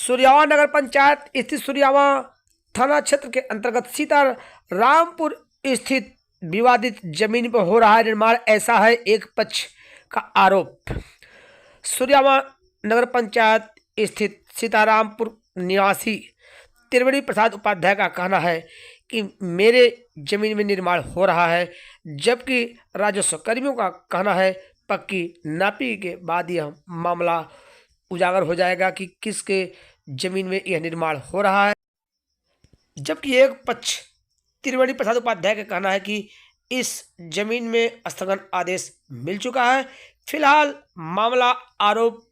सूर्यावा नगर पंचायत स्थित सूर्यावा थाना क्षेत्र के अंतर्गत सीतारामपुर स्थित विवादित जमीन पर हो रहा है निर्माण, ऐसा है एक पक्ष का आरोप। सूर्यावा नगर पंचायत स्थित सीतारामपुर निवासी त्रिवेणी प्रसाद उपाध्याय का कहना है कि मेरे जमीन में निर्माण हो रहा है, जबकि राजस्व कर्मियों का कहना है पक्की नापी के बाद यह मामला उजागर हो जाएगा कि किसके जमीन में यह निर्माण हो रहा है। जबकि एक पक्ष त्रिवेणी प्रसाद उपाध्याय का कहना है कि इस जमीन में स्थगन आदेश मिल चुका है। फिलहाल मामला आरोप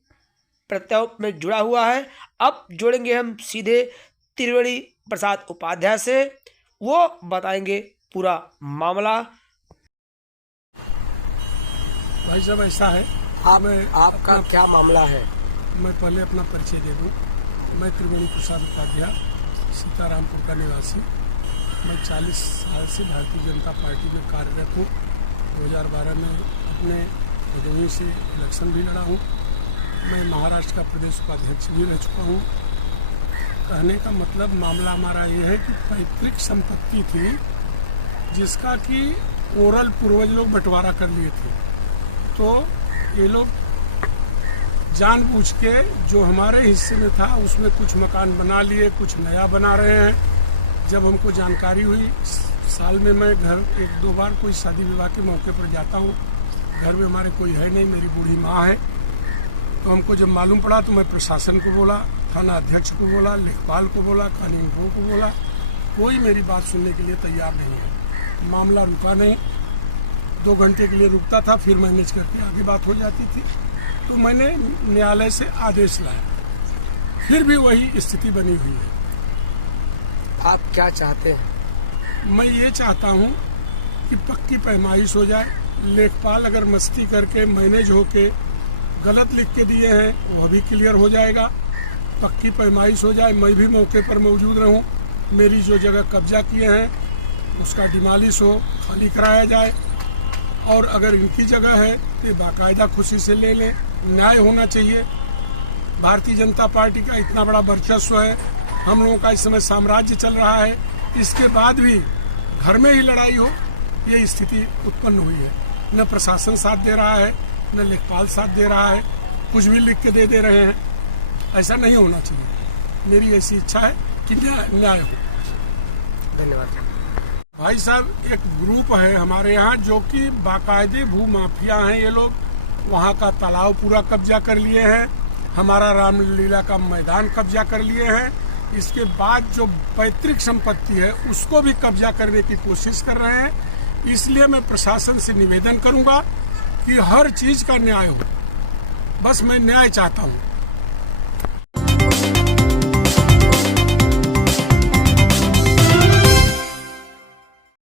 प्रत्यारोप में जुड़ा हुआ है। अब जोड़ेंगे हम सीधे त्रिवेणी प्रसाद उपाध्याय से, वो बताएंगे पूरा मामला। भाई साहब ऐसा है, आपका क्या मामला है? मैं पहले अपना परिचय दे दूं। मैं त्रिवेणी प्रसाद उपाध्याय सीतारामपुर का निवासी। मैं 40 साल से भारतीय जनता पार्टी में कार्यरत हूँ। 2012 में अपने भदोही से इलेक्शन भी लड़ा हूँ। मैं महाराष्ट्र का प्रदेश उपाध्यक्ष भी रह चुका हूँ। कहने का मतलब मामला हमारा ये है कि पैतृक संपत्ति थी जिसका कि ओरल पूर्वज लोग बंटवारा कर लिए थे, तो ये लोग जानबूझ के जो हमारे हिस्से में था उसमें कुछ मकान बना लिए, कुछ नया बना रहे हैं। जब हमको जानकारी हुई, साल में मैं घर 1-2 बार कोई शादी विवाह के मौके पर जाता हूँ। घर में हमारे कोई है नहीं, मेरी बूढ़ी माँ है। तो हमको जब मालूम पड़ा तो मैं प्रशासन को बोला, थाना अध्यक्ष को बोला, लेखपाल को बोला, कानून को बोला। कोई मेरी बात सुनने के लिए तैयार नहीं है। मामला रुका नहीं, 2 घंटे के लिए रुकता था, फिर मैनेज करके आगे बात हो जाती थी। तो मैंने न्यायालय से आदेश लाया, फिर भी वही स्थिति बनी हुई है। आप क्या चाहते हैं? मैं ये चाहता हूँ कि पक्की पैमाइश हो जाए। लेखपाल अगर मस्ती करके मैनेज होके गलत लिख के दिए हैं वह भी क्लियर हो जाएगा। पक्की पैमाइश हो जाए, मैं भी मौके पर मौजूद रहूं। मेरी जो जगह कब्जा किए हैं उसका डिमालिश हो, खाली कराया जाए। और अगर इनकी जगह है तो बाकायदा खुशी से ले लें। न्याय होना चाहिए। भारतीय जनता पार्टी का इतना बड़ा वर्चस्व है, हम लोगों का इस समय साम्राज्य चल रहा है, इसके बाद भी घर में ही लड़ाई हो, ये स्थिति उत्पन्न हुई है। न प्रशासन साथ दे रहा है, न लेखपाल साथ दे रहा है, कुछ भी लिख के दे रहे हैं। ऐसा नहीं होना चाहिए। मेरी ऐसी इच्छा है कि न्याय हो। धन्यवाद भाई साहब, एक ग्रुप है हमारे यहाँ जो कि बाकायदे भू माफिया हैं। ये लोग वहाँ का तालाब पूरा कब्जा कर लिए हैं, हमारा रामलीला का मैदान कब्जा कर लिए हैं। इसके बाद जो पैतृक संपत्ति है उसको भी कब्जा करने की कोशिश कर रहे हैं। इसलिए मैं प्रशासन से निवेदन करूंगा कि हर चीज का न्याय हो। बस मैं न्याय चाहता हूँ।